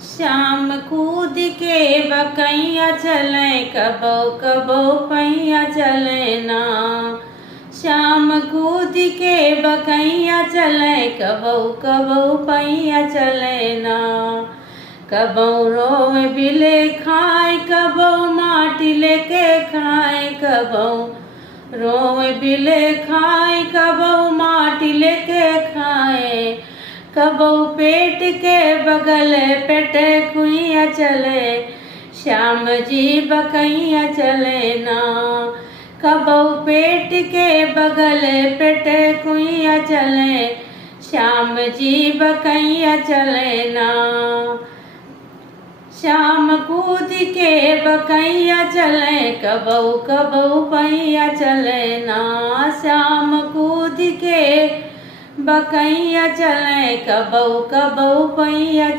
श्याम कूद के बकैया चले, कबो कबो पैया चले ना। श्याम कूद के बकैया चले, कबो कबो पैया चले ना। कबो रोवे बिले खाए, कबो माटी लेके खाए, कबो रोवे बिले खाए, कबो माटी लेके खाए। कबो पेट के बगल पेटे कुइया चले, श्याम जी बकैया चले ना। कबो पेट के बगल पेटे कुइया चले, श्याम जी बकैया चले ना। श्याम कूद के बकैया चले, कबो कबो पैया चले ना। श्याम कूद के बकैया चले, कबो कबो पैया चले।